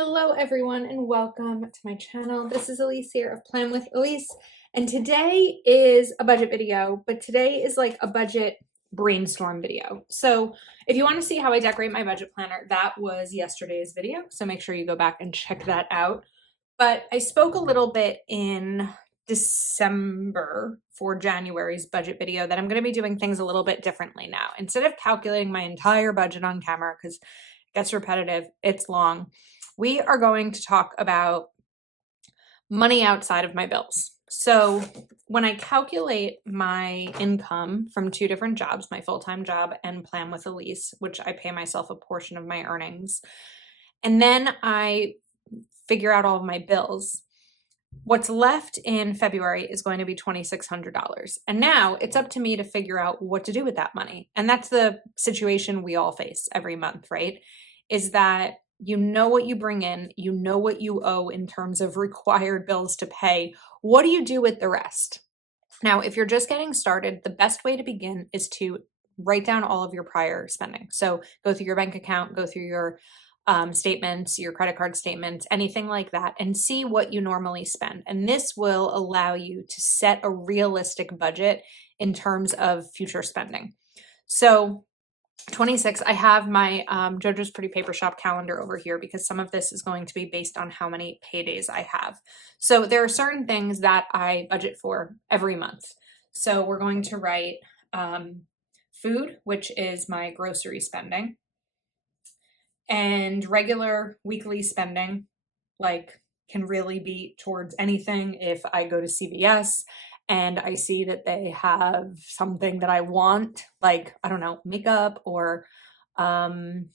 Hello everyone and welcome to my channel. This is Elise here of Plan with Elise, and today is a budget video, but today is like a budget brainstorm video. So if you want to see how I decorate my budget planner, that was yesterday's video, so make sure you go back and check that out. But I spoke a little bit in December for January's budget video that I'm going to be doing things a little bit differently now. Instead of calculating my entire budget on camera, because it gets repetitive, it's long, we are going to talk about money outside of my bills. So when I calculate my income from two different jobs, my full-time job and Plan with Elise, which I pay myself a portion of my earnings, and then I figure out all of my bills, what's left in February is going to be $2,600. And now it's up to me to figure out what to do with that money. And that's the situation we all face every month, right? Is that you know what you bring in, you know what you owe in terms of required bills to pay. What do you do with the rest? Now, if you're just getting started, the best way to begin is to write down all of your prior spending. So go through your bank account, go through your statements, your credit card statements, anything like that, and see what you normally spend. And this will allow you to set a realistic budget in terms of future spending. So 26, I have my JoJo's Pretty Paper Shop calendar over here because some of this is going to be based on how many paydays I have. So there are certain things that I budget for every month. So we're going to write food, which is my grocery spending, and regular weekly spending, like can really be towards anything. If I go to CVS and I see that they have something that I want, like, I don't know, makeup or something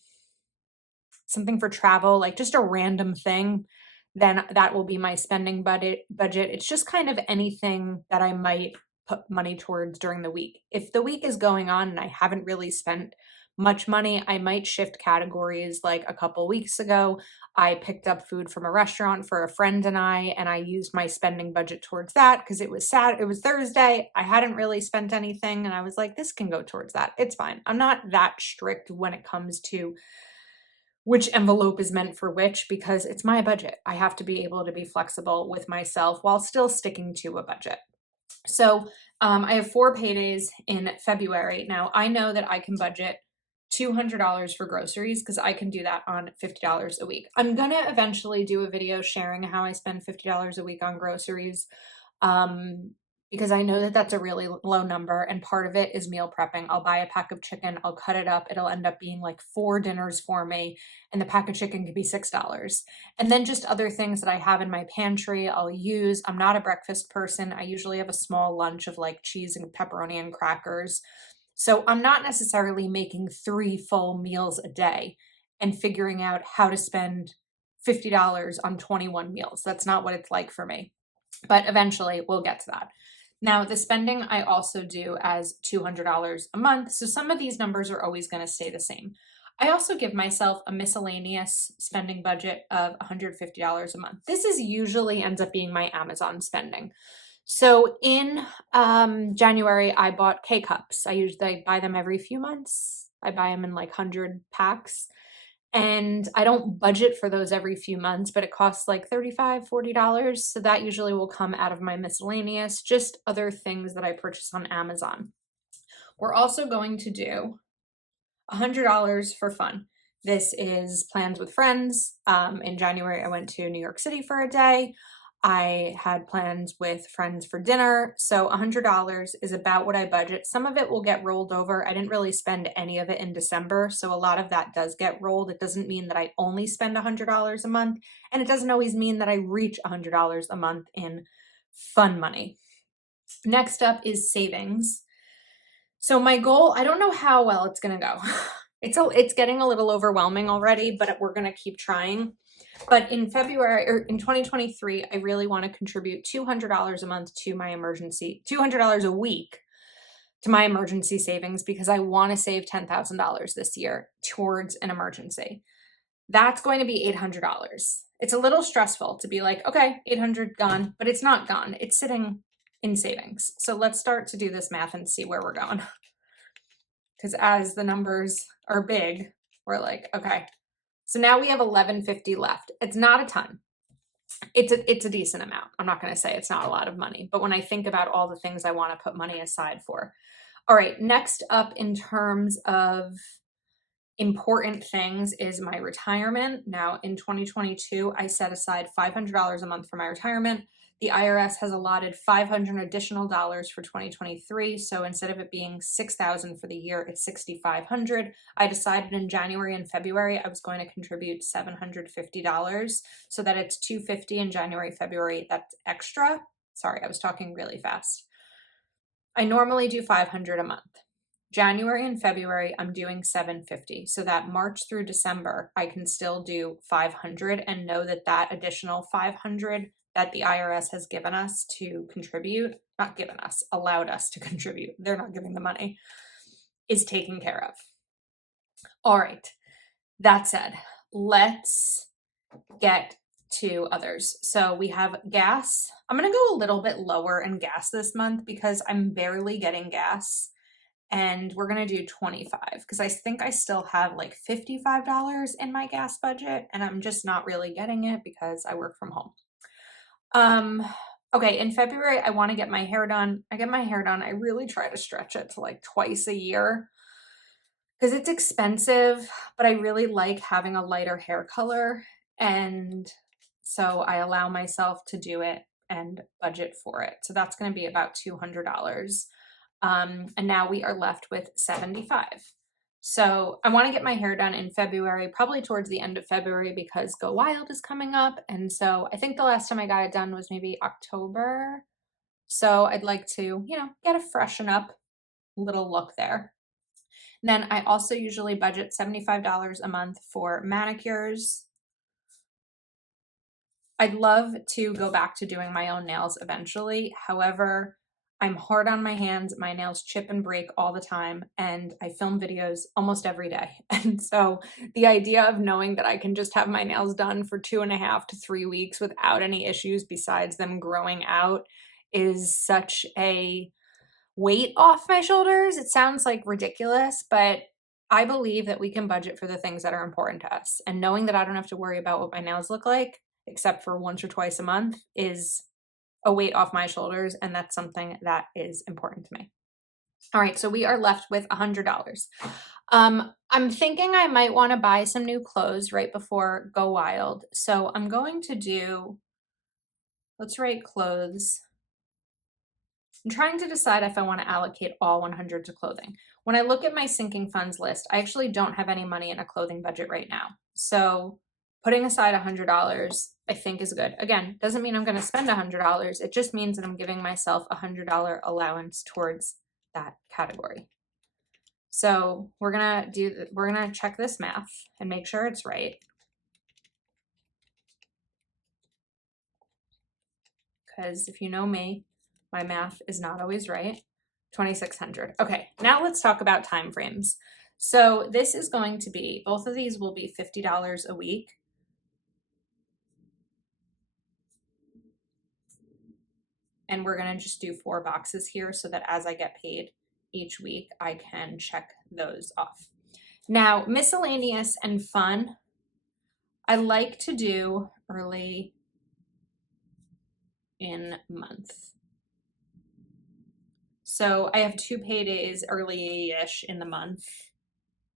for travel, like just a random thing, then that will be my spending budget. It's just kind of anything that I might put money towards during the week. If the week is going on and I haven't really spent much money, I might shift categories. Like a couple weeks ago, I picked up food from a restaurant for a friend and I used my spending budget towards that because it was Thursday. I hadn't really spent anything and I was like, this can go towards that. It's fine. I'm not that strict when it comes to which envelope is meant for which because it's my budget. I have to be able to be flexible with myself while still sticking to a budget. So I have 4 paydays in February. Now I know that I can budget $200 for groceries because I can do that on $50 a week. I'm gonna eventually do a video sharing how I spend $50 a week on groceries because I know that that's a really low number, and part of it is meal prepping. I'll buy a pack of chicken, I'll cut it up, it'll end up being like 4 dinners for me, and the pack of chicken could be $6. And then just other things that I have in my pantry I'll use. I'm not a breakfast person. I usually have a small lunch of like cheese and pepperoni and crackers. So I'm not necessarily making 3 full meals a day and figuring out how to spend $50 on 21 meals. That's not what it's like for me. But eventually we'll get to that. Now, the spending I also do as $200 a month. So some of these numbers are always going to stay the same. I also give myself a miscellaneous spending budget of $150 a month. This is usually ends up being my Amazon spending. So in January, I bought K-Cups. I usually buy them every few months. I buy them in like 100 packs. And I don't budget for those every few months, but it costs like $35, $40. So that usually will come out of my miscellaneous, just other things that I purchase on Amazon. We're also going to do $100 for fun. This is plans with friends. In January, I went to New York City for a day. I had plans with friends for dinner. So $100 is about what I budget. Some of it will get rolled over. I didn't really spend any of it in December. So a lot of that does get rolled. It doesn't mean that I only spend $100 a month. And it doesn't always mean that I reach $100 a month in fun money. Next up is savings. So my goal, I don't know how well it's going to go. It's getting a little overwhelming already, but we're going to keep trying. But in February or in 2023, I really want to contribute $200 a month to my $200 a week to my emergency savings because I want to save $10,000 this year towards an emergency. That's going to be $800. It's a little stressful to be like, okay, 800 gone, but it's not gone. It's sitting in savings. So let's start to do this math and see where we're going. Because as the numbers are big, we're like, okay, So now we have $11.50 left. It's not a ton. It's a decent amount. I'm not going to say it's not a lot of money, but when I think about all the things I want to put money aside for. All right, next up in terms of important things is my retirement. Now in 2022, I set aside $500 a month for my retirement. The IRS has allotted $500 additional dollars for 2023. So instead of it being $6,000 for the year, it's $6,500. I decided in January and February, I was going to contribute $750 so that it's $250 in January, February. That's extra. Sorry, I was talking really fast. I normally do $500 a month. January and February, I'm doing $750. So that March through December, I can still do $500 and know that that additional $500 that the IRS has given us to contribute, not given us, allowed us to contribute, they're not giving the money, is taken care of. All right, that said, let's get to others. So we have gas. I'm going to go a little bit lower in gas this month because I'm barely getting gas. And we're going to do 25 because I think I still have like $55 in my gas budget and I'm just not really getting it because I work from home. Okay, in February, I want to get my hair done. I get my hair done. I really try to stretch it to like twice a year because it's expensive, but I really like having a lighter hair color. And so I allow myself to do it and budget for it. So that's going to be about $200. And now we are left with 75. So I want to get my hair done in February, probably towards the end of February because Go Wild is coming up. And so I think the last time I got it done was maybe October. So I'd like to, get a freshen up little look there. And then I also usually budget $75 a month for manicures. I'd love to go back to doing my own nails eventually. However, I'm hard on my hands. My nails chip and break all the time, and I film videos almost every day. And so the idea of knowing that I can just have my nails done for 2.5 to 3 weeks without any issues besides them growing out is such a weight off my shoulders. It sounds like ridiculous, but I believe that we can budget for the things that are important to us. And knowing that I don't have to worry about what my nails look like, except for once or twice a month, is a weight off my shoulders, and that's something that is important to me. All right, so we are left with $100. I'm thinking I might want to buy some new clothes right before Go Wild. So I'm going to do, let's write clothes. I'm trying to decide if I want to allocate all 100 to clothing. When I look at my sinking funds list, I actually don't have any money in a clothing budget right now. So putting aside $100, I think is good. Again, doesn't mean I'm going to spend $100. It just means that I'm giving myself a $100 allowance towards that category. So we're going to check this math and make sure it's right. Because if you know me, my math is not always right. 2,600. Okay, now let's talk about time frames. So this is going to be, both of these will be $50 a week. And we're going to just do 4 boxes here so that as I get paid each week, I can check those off. Now, miscellaneous and fun, I like to do early in month. So I have 2 paydays early-ish in the month.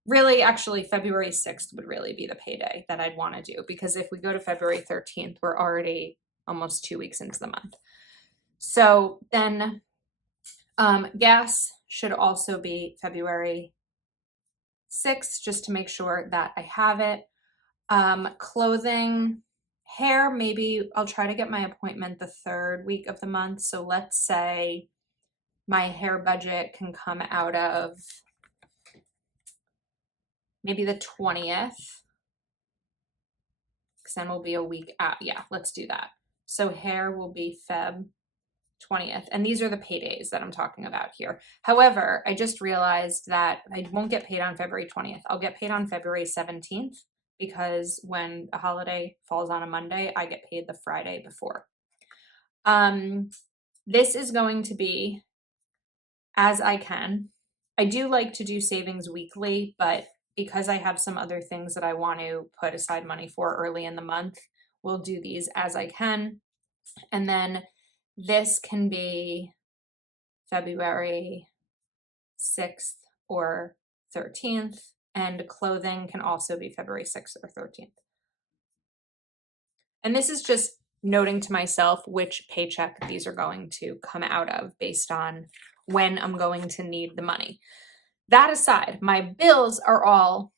Really, actually, February 6th would really be the payday that I'd want to do, because if we go to February 13th, we're already almost 2 weeks into the month. So then gas should also be February 6th, just to make sure that I have it. Clothing, hair, maybe I'll try to get my appointment the 3rd week of the month. So let's say my hair budget can come out of maybe the 20th, because then we'll be a week out. Yeah, let's do that. So hair will be Feb 20th. And these are the paydays that I'm talking about here. However, I just realized that I won't get paid on February 20th. I'll get paid on February 17th because when a holiday falls on a Monday, I get paid the Friday before. This is going to be as I can. I do like to do savings weekly, but because I have some other things that I want to put aside money for early in the month, we'll do these as I can. And then this can be February 6th or 13th, and clothing can also be February 6th or 13th. And this is just noting to myself which paycheck these are going to come out of based on when I'm going to need the money. That aside, my bills are all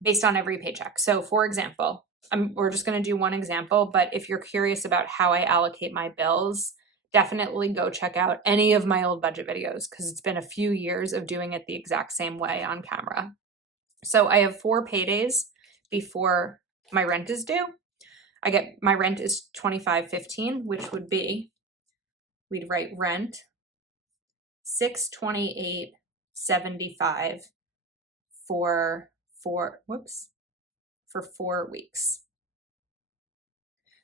based on every paycheck. So for example, we're just going to do one example, but if you're curious about how I allocate my bills, definitely go check out any of my old budget videos because it's been a few years of doing it the exact same way on camera. So I have 4 paydays before my rent is due. My rent is $25.15, which would be, we'd write rent $628.75 for 4 weeks.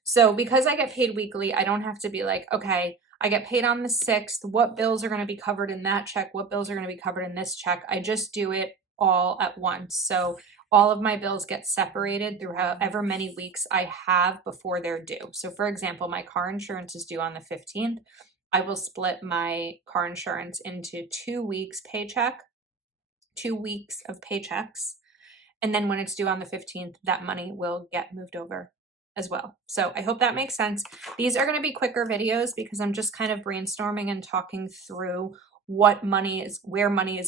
So because I get paid weekly, I don't have to be like, okay, I get paid on the 6th. What bills are going to be covered in that check? What bills are going to be covered in this check? I just do it all at once. So all of my bills get separated through however many weeks I have before they're due. So for example, my car insurance is due on the 15th. I will split my car insurance into 2 weeks paycheck, 2 weeks of paychecks. And then when it's due on the 15th, that money will get moved over as well. So I hope that makes sense. These are going to be quicker videos because I'm just kind of brainstorming and talking through where money is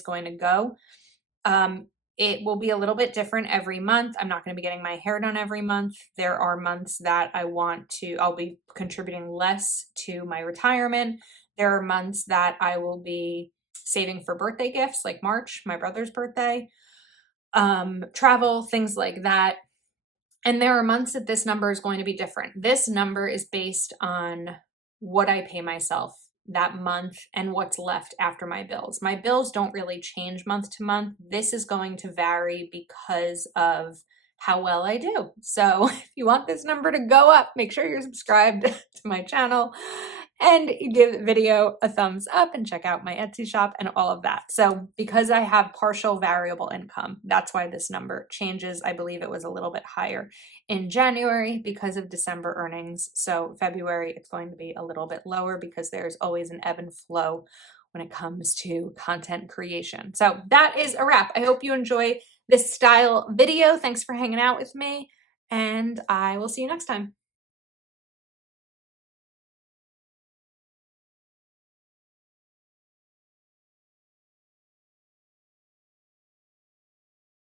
going to go. It will be a little bit different every month. I'm not going to be getting my hair done every month. There are months that I'll be contributing less to my retirement. There are months that I will be saving for birthday gifts, like March, my brother's birthday, travel, things like that. And there are months that this number is going to be different. This number is based on what I pay myself that month and what's left after my bills. My bills don't really change month to month. This is going to vary because of how well I do. So if you want this number to go up, make sure you're subscribed to my channel and give the video a thumbs up and check out my Etsy shop and all of that. So because I have partial variable income, that's why this number changes. I believe it was a little bit higher in January because of December earnings. So February, it's going to be a little bit lower because there's always an ebb and flow when it comes to content creation. So that is a wrap. I hope you enjoy this style video. Thanks for hanging out with me, and I will see you next time.